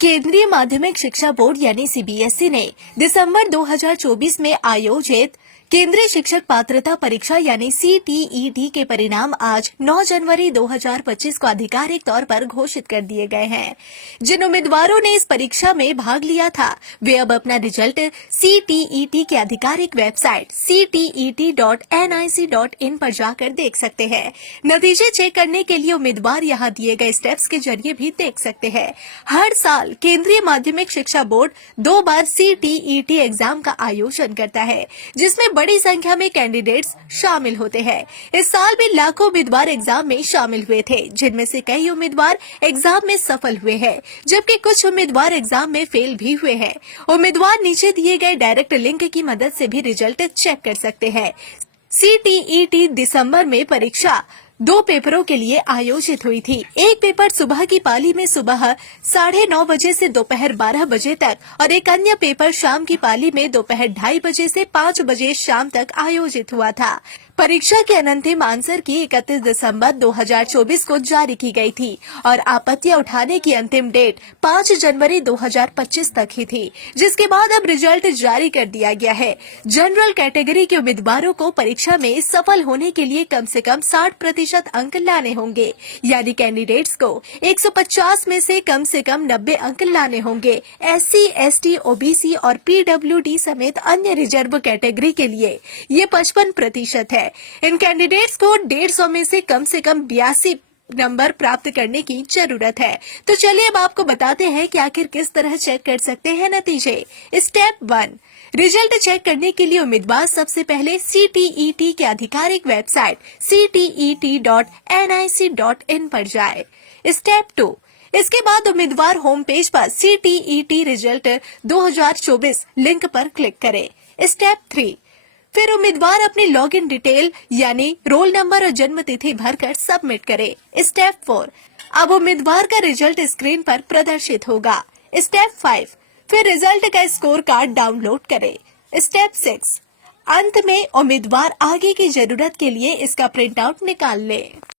केंद्रीय माध्यमिक शिक्षा बोर्ड यानी सीबीएसई ने दिसंबर 2024 में आयोजित केंद्रीय शिक्षक पात्रता परीक्षा यानी सीटीईटी के परिणाम आज 9 जनवरी 2025 को आधिकारिक तौर पर घोषित कर दिए गए हैं। जिन उम्मीदवारों ने इस परीक्षा में भाग लिया था वे अब अपना रिजल्ट सीटीईटी की आधिकारिक वेबसाइट ctet.nic.in पर जाकर देख सकते हैं। नतीजे चेक करने के लिए उम्मीदवार यहां दिए गए स्टेप्स के जरिए भी देख सकते हैं। हर साल केंद्रीय माध्यमिक शिक्षा बोर्ड 2 बार सीटीईटी एग्जाम का आयोजन करता है, जिसमें बड़ी संख्या में कैंडिडेट्स शामिल होते हैं। इस साल भी लाखों उम्मीदवार एग्जाम में शामिल हुए थे, जिनमें से कई उम्मीदवार एग्जाम में सफल हुए हैं, जबकि कुछ उम्मीदवार एग्जाम में फेल भी हुए हैं। उम्मीदवार नीचे दिए गए डायरेक्ट लिंक की मदद से भी रिजल्ट चेक कर सकते हैं। सीटीईटी दिसंबर में परीक्षा 2 पेपरों के लिए आयोजित हुई थी। एक पेपर सुबह की पाली में सुबह 9:30 बजे से दोपहर 12 बजे तक और एक अन्य पेपर शाम की पाली में दोपहर 2:30 बजे से 5 बजे शाम तक आयोजित हुआ था। परीक्षा के अंतिम आंसर की 31 दिसंबर 2024 को जारी की गई थी और आपत्तियां उठाने की अंतिम डेट 5 जनवरी 2025 तक ही थी, जिसके बाद अब रिजल्ट जारी कर दिया गया है। जनरल कैटेगरी के उम्मीदवारों को परीक्षा में सफल होने के लिए कम से कम 60% अंक लाने होंगे, यानी कैंडिडेट्स को 150 में से कम 90 अंक लाने होंगे। SC, ST, OBC और PWD समेत अन्य रिजर्व कैटेगरी के लिए ये 55% है। इन कैंडिडेट्स को 150 में से कम 82 नंबर प्राप्त करने की जरूरत है। तो चलिए अब आपको बताते हैं कि आखिर किस तरह चेक कर सकते हैं नतीजे। स्टेप 1, रिजल्ट चेक करने के लिए उम्मीदवार सबसे पहले सीटीईटी की आधिकारिक वेबसाइट ctet.nic.in पर जाए। स्टेप 2, इसके बाद उम्मीदवार होम पेज पर सीटीईटी रिजल्ट 2024 लिंक पर क्लिक करें। स्टेप 3, फिर उम्मीदवार अपनी लॉगिन डिटेल यानी रोल नंबर और जन्म तिथि भरकर सबमिट करे। स्टेप 4, अब उम्मीदवार का रिजल्ट स्क्रीन पर प्रदर्शित होगा। स्टेप 5, फिर रिजल्ट का स्कोर कार्ड डाउनलोड करें। स्टेप 6, अंत में उम्मीदवार आगे की जरूरत के लिए इसका प्रिंट आउट निकाल ले।